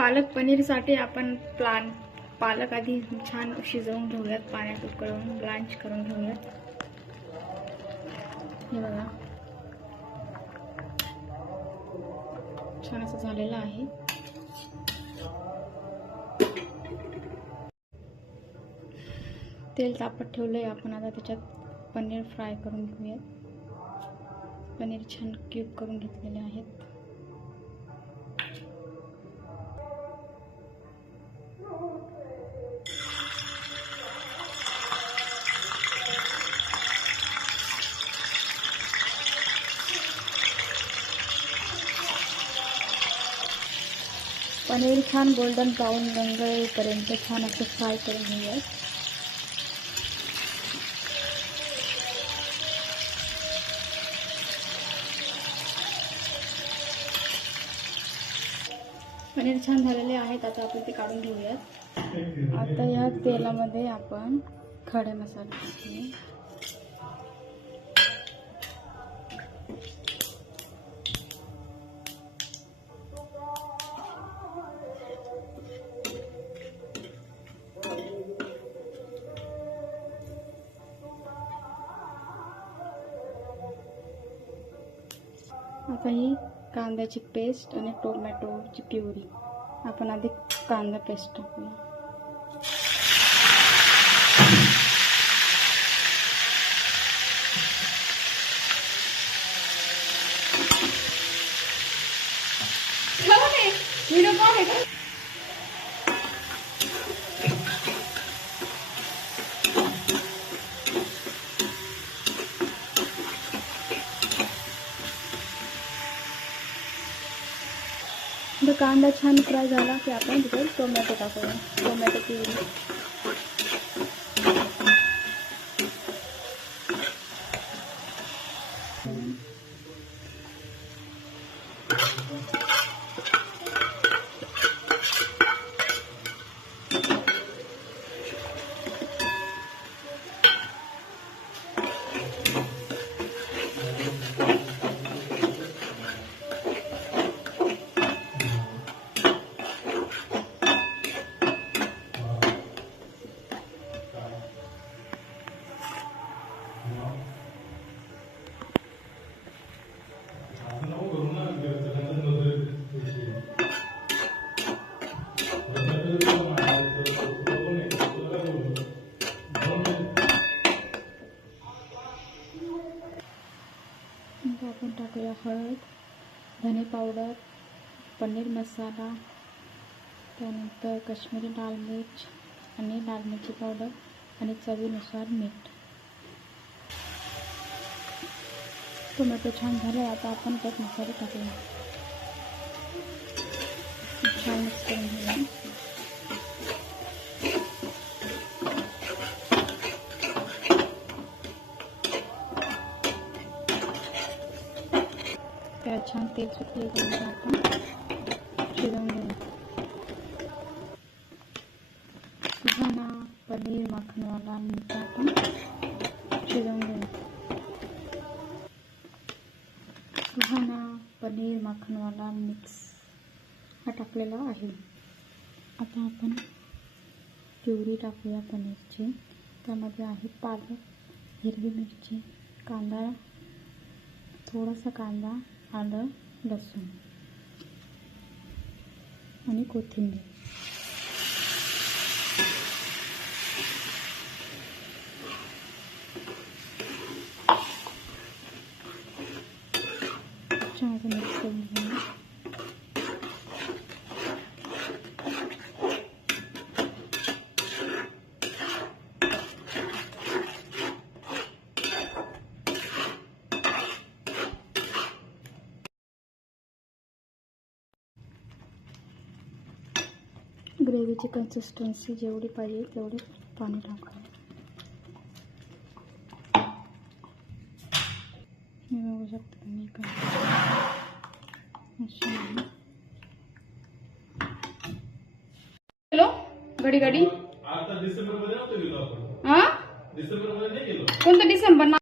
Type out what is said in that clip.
पालक पनीरसाठी आपण पालक आधी छान शिजवून घेऊयात, पाण्यात उकळवून ब्लांच करून घेऊयात। हे बघा छान असं झालेलं आहे। तेल तापत ठेवलंय आपण, आता त्याच्यात पनीर फ्राय करून घेऊयात। पनीर छान क्यूब करून घेतलेले आहेत। पनीर छान गोल्डन ब्राउन रंग येईपर्यंत छान असं फ्राय करून घेऊयात। पनीर छान झालेले आहेत, आता आपण ते काढून घेऊयात। आता या तेलामध्ये आपण खडे मसाले टाकूया। आता ही कांद्याची पेस्ट आणि टोमॅटोची प्युरी, आपण आधी कांदा पेस्ट टाकूया। कांदा छान फ्राय झाला की आपण तिथे टोमॅटो टाकूया, टोमॅटो प्युरी। आपण टाकूया हळद, धने पावडर, पनीर मसाला, त्यानंतर काश्मीरी लाल मिर्च आणि लाल मिरची पावडर आणि चवीनुसार मीठ। टोमॅटो छान झाले, आता आपण त्यात मसाले टाकूया, छान मिक्स करून घेऊया। त्यात छान तेल सुटले आपण शिजवून घेऊ। सुहाना पनीर मखनवाला मिक्स आपण शिजवून घेऊ। सुहाना पनीर मखनवाला मिक्स हा टाकलेला आहे। आता आपण प्युरी टाकूया पनीरची, त्यामध्ये आहे पालक, हिरवी मिरची, कांदा, थोडासा कांदा, आलं, लसूण आणि कोथिंबीर। छान मिक्स करून घेऊया। ग्रेव्हीची कन्सिस्टन्सी जेवढी पाहिजे तेवढे पाणी टाका। हे बघू शकता तुम्ही घडी घडी आता डिसेंबर मध्ये नव्हतं गेलो आपण। डिसेंबर मध्ये नाही गेलो। कोणतं डिसेंबर?